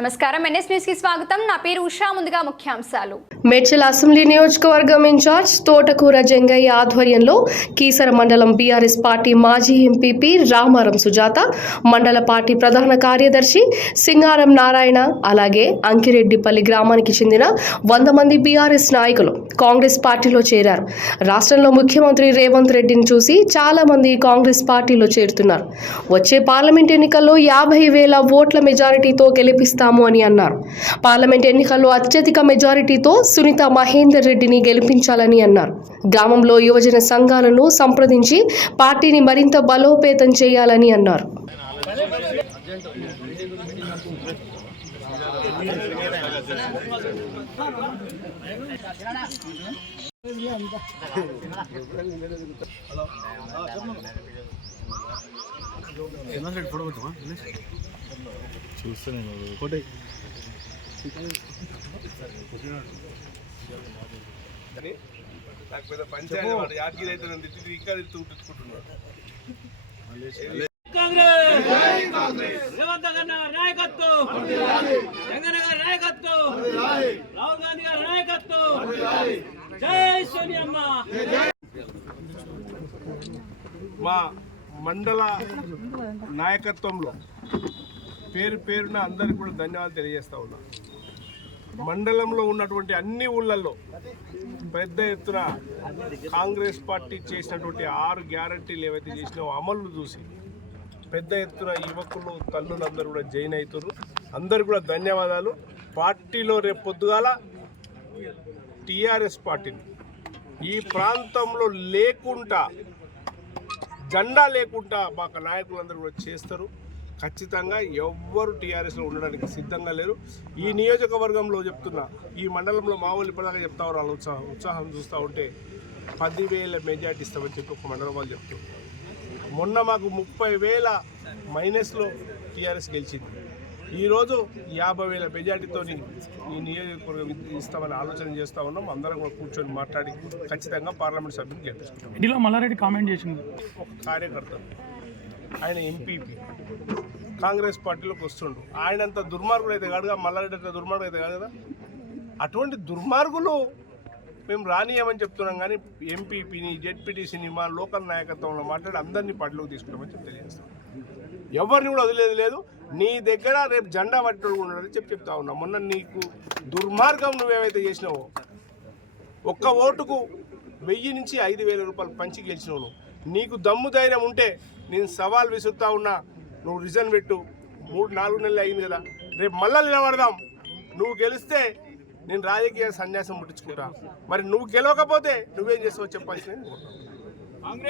నమస్కారం. ఎన్ఎస్ న్యూస్కి స్వాగతం. నా పేరు ఉషా. ముందుగా ముఖ్యాంశాలు. మేడ్చల్ అసెంబ్లీ నియోజకవర్గం ఇన్ఛార్జ్ తోటకూర జంగయ్య ఆధ్వర్యంలో కీసర మండలం బీఆర్ఎస్ పార్టీ మాజీ ఎంపీపీ రామారం సుజాత మండల పార్టీ ప్రధాన కార్యదర్శి సింగారం నారాయణ అలాగే అంకిరెడ్డిపల్లి గ్రామానికి చెందిన వంద మంది బీఆర్ఎస్ నాయకులు కాంగ్రెస్ పార్టీలో చేరారు. రాష్ట్రంలో ముఖ్యమంత్రి రేవంత్ రెడ్డిని చూసి చాలా మంది కాంగ్రెస్ పార్టీలో చేరుతున్నారు. వచ్చే పార్లమెంట్ ఎన్నికల్లో యాభై వేల ఓట్ల మెజారిటీతో గెలిపిస్తాము అని అన్నారు. పార్లమెంట్ ఎన్నికల్లో అత్యధిక మెజారిటీతో సునీత మహేందర్ రెడ్డిని గెలిపించాలని అన్నారు. గ్రామంలో యువజన సంఘాలను సంప్రదించి పార్టీని మరింత బలోపేతం చేయాలని అన్నారు. చూస్తాను ఒకటి అని నాకు పెద్ద పంచాయతీ వాడు యాదగిరి అయితే నన్ను తిట్టి తిట్టుకుంటున్నాడు కాంగ్రెస్ రేవంత్ గారి నాయకత్వం జగన్ గారి నాయకత్వం రాహుల్ గాంధీ గారి నాయకత్వం జై సోనియమ్మ మా మండల నాయకత్వంలో పేరు పేరున అందరికి కూడా ధన్యవాదాలు తెలియజేస్తా ఉన్నా. మండలంలో ఉన్నటువంటి అన్ని ఊళ్ళల్లో పెద్ద ఎత్తున కాంగ్రెస్ పార్టీ చేసినటువంటి ఆరు గ్యారంటీలు ఏవైతే చేసినావో అమలు చూసి పెద్ద ఎత్తున యువకులు తల్లులు అందరూ కూడా జైన్ అవుతున్నారు అందరు కూడా ధన్యవాదాలు. పార్టీలో రేపు పొద్దుగాల టీఆర్ఎస్ పార్టీని. ఈ ప్రాంతంలో లేకుండా జెండా లేకుండా మాకు నాయకులందరూ కూడా చేస్తారు. ఖచ్చితంగా ఎవ్వరు టీఆర్ఎస్లో ఉండడానికి సిద్ధంగా లేరు. ఈ నియోజకవర్గంలో చెప్తున్నా ఈ మండలంలో మా వాళ్ళు ఇప్పటిదాకా చెప్తా ఉన్నారు వాళ్ళ ఉత్సాహం ఉత్సాహం చూస్తూ ఉంటే పదివేల మెజార్టీ ఇస్తామని చెప్పి ఒక మండలం వాళ్ళు చెప్తున్నారు. మొన్న మాకు ముప్పై వేల మైనస్లో టీఆర్ఎస్ గెలిచింది. ఈరోజు యాభై వేల మెజార్టీతో ఈ నియోజకవర్గం ఇస్తామని ఆలోచన చేస్తూ ఉన్నాం. అందరం కూడా కూర్చొని మాట్లాడి ఖచ్చితంగా పార్లమెంట్ సభ్యులు ఇందులో మల్లారెడ్డి కామెంట్ చేసింది. ఒక కార్యకర్త. ఆయన ఎంపీపీ కాంగ్రెస్ పార్టీలోకి వస్తుండు. ఆయనంత దుర్మార్గుడు అయితే కాదుగా మల్లారెడ్డి అంత దుర్మార్గుడు అయితే కాదు కదా? అటువంటి దుర్మార్గులు మేము రానియమని చెప్తున్నాం కానీ ఎంపీపీని జెడ్పీటీసీని మా లోకల్ నాయకత్వంలో మాట్లాడి అందరినీ పార్టీలోకి తీసుకున్నామని చెప్పి తెలియజేస్తాం. ఎవరిని కూడా వదిలేదు లేదు. నీ దగ్గర రేపు జెండా పట్టుడు ఉండదని చెప్పి చెప్తా ఉన్నా. మొన్న నీకు దుర్మార్గం నువ్వేవైతే చేసినావో ఒక్క ఓటుకు వెయ్యి నుంచి ఐదు వేల రూపాయలు పంచి గెలిచినావు నీకు దమ్ము ధైర్యం ఉంటే నేను సవాల్ విసురుతా ఉన్నా నువ్వు రిజన్ పెట్టు. మూడు నాలుగు నెలలు అయింది కదా. రేపు మళ్ళా నిలబడదాం. నువ్వు గెలిస్తే నేను రాజకీయ సన్యాసం ముట్టించుకుంటా. మరి నువ్వు గెలవకపోతే నువ్వేం చేస్తావో చెప్పాల్సింది